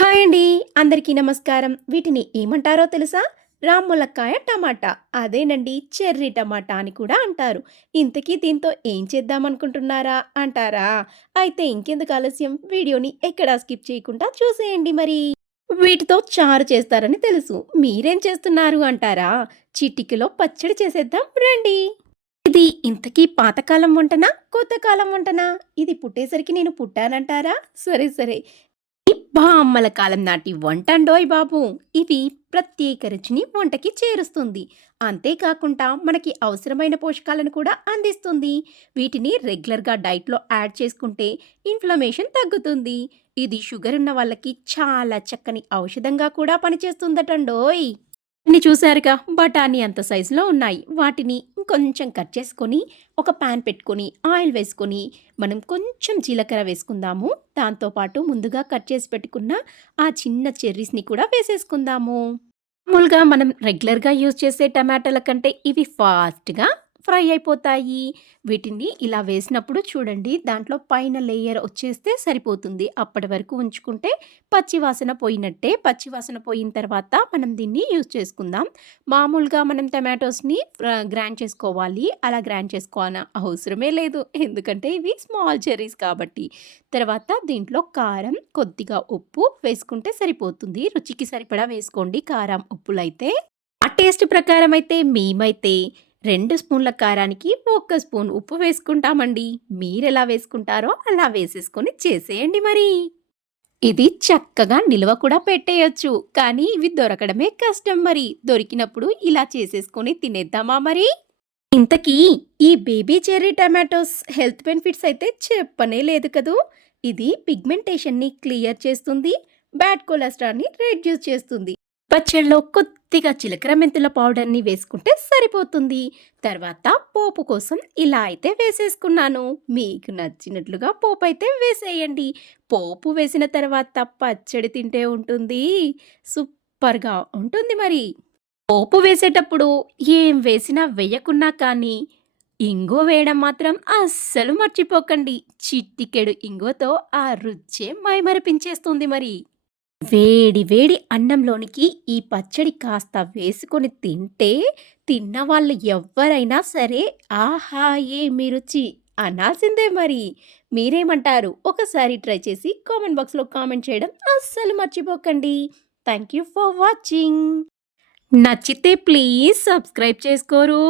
Hi అండి. అందరికీ నమస్కారం. వీటిని ఏమంటారో తెలుసా? రామ్ములక్కాయ టమాటా. అదేనండి చెర్రీ టమాటా అని కూడా అంటారు. ఇంతకీ దీంతో ఏం చేద్దామనుకుంటున్నారా అంటారా? అయితే ఇంకెందుకు ఆలస్యం? వీడియోని ఎక్కడా స్కిప్ చేయకుండా చూసేయండి మరి. వీటితో చారు చేస్తారని తెలుసు. మీరేం చేస్తున్నారు అంటారా? చిటికలో పచ్చడి చేసేద్దాం రండి. ఇది ఇంతకీ పాతకాలం వంటనా? కొత్త కాలం వంటనా? ఇది పుట్టేసరికి నేను పుట్టానంటారా? సరే సరే. బామ్మల కాలం నాటి వంట అండోయ్ బాబు. ఇది ప్రత్యేక రుచిని వంటకి చేరుస్తుంది. అంతేకాకుండా మనకి అవసరమైన పోషకాలను కూడా అందిస్తుంది. వీటిని రెగ్యులర్గా డైట్లో యాడ్ చేసుకుంటే ఇన్ఫ్లమేషన్ తగ్గుతుంది. ఇది షుగర్ ఉన్న వాళ్ళకి చాలా చక్కని ఔషధంగా కూడా పనిచేస్తుందటండోయ్. అన్ని చూసారుగా బఠానీ అంత సైజులో ఉన్నాయి. వాటిని కొంచెం కట్ చేసుకొని ఒక పాన్ పెట్టుకొని ఆయిల్ వేసుకొని మనం కొంచెం జీలకర్ర వేసుకుందాము. దాంతోపాటు ముందుగా కట్ చేసి పెట్టుకున్న ఆ చిన్న చెర్రీస్ని కూడా వేసేసుకుందాము. మామూలుగా మనం రెగ్యులర్గా యూజ్ చేసే టమాటాల కంటే ఇవి ఫాస్ట్గా ఫ్రై అయిపోతాయి. వీటిని ఇలా వేసినప్పుడు చూడండి దాంట్లో పైన లేయర్ వచ్చేస్తే సరిపోతుంది. అప్పటి వరకు ఉంచుకుంటే పచ్చివాసన పోయినట్టే. పచ్చివాసన పోయిన తర్వాత మనం దీన్ని యూజ్ చేసుకుందాం. మామూలుగా మనం టమాటోస్ని గ్రైండ్ చేసుకోవాలి. అలా గ్రైండ్ చేసుకోవాలని అవసరమే లేదు. ఎందుకంటే ఇవి స్మాల్ చెర్రీస్ కాబట్టి. తర్వాత దీంట్లో కారం కొద్దిగా ఉప్పు వేసుకుంటే సరిపోతుంది. రుచికి సరిపడా వేసుకోండి. కారం ఉప్పులైతే. ఆ టేస్ట్ ప్రకారం అయితే మేమైతే రెండు స్పూన్ల కారానికి ఒక్క స్పూన్ ఉప్పు వేసుకుంటామండి. మీరెలా వేసుకుంటారో అలా వేసేసుకొని చేసేయండి మరి. ఇది చక్కగా నిల్వ కూడా పెట్టేయచ్చు. కానీ ఇవి దొరకడమే కష్టం మరి. దొరికినప్పుడు ఇలా చేసేసుకొని తినేద్దామా మరి? ఇంతకీ ఈ baby cherry tomatoes health benefits అయితే చెప్పనే లేదు కదూ. ఇది పిగ్మెంటేషన్ని క్లియర్ చేస్తుంది. బ్యాడ్ కొలెస్ట్రాల్ని రెడ్యూస్ చేస్తుంది. పచ్చళ్ళలో కొద్దిగా చిలకర మెంతుల పౌడర్ని వేసుకుంటే సరిపోతుంది. తర్వాత పోపు కోసం ఇలా అయితే వేసేసుకున్నాను. మీకు నచ్చినట్లుగా పోపు అయితే వేసేయండి. పోపు వేసిన తర్వాత పచ్చడి తింటే ఉంటుంది. సూపర్గా ఉంటుంది మరి. పోపు వేసేటప్పుడు ఏం వేసినా వేయకున్నా కానీ ఇంగువ వేయడం మాత్రం అస్సలు మర్చిపోకండి. చిట్టికెడు ఇంగువతో ఆ రుచే మైమరిపించేస్తుంది మరి. వేడి వేడి అన్నంలోనికి ఈ పచ్చడి కాస్త వేసుకొని తింటే తిన్న వాళ్ళు సరే ఆహా ఏమి రుచి! అనాల్సిందే మరి. మీరేమంటారు? ఒకసారి ట్రై చేసి కామెంట్ బాక్స్లో కామెంట్ చేయడం అస్సలు మర్చిపోకండి. Thank you for watching. నచ్చితే ప్లీజ్ సబ్స్క్రైబ్ చేసుకోరు.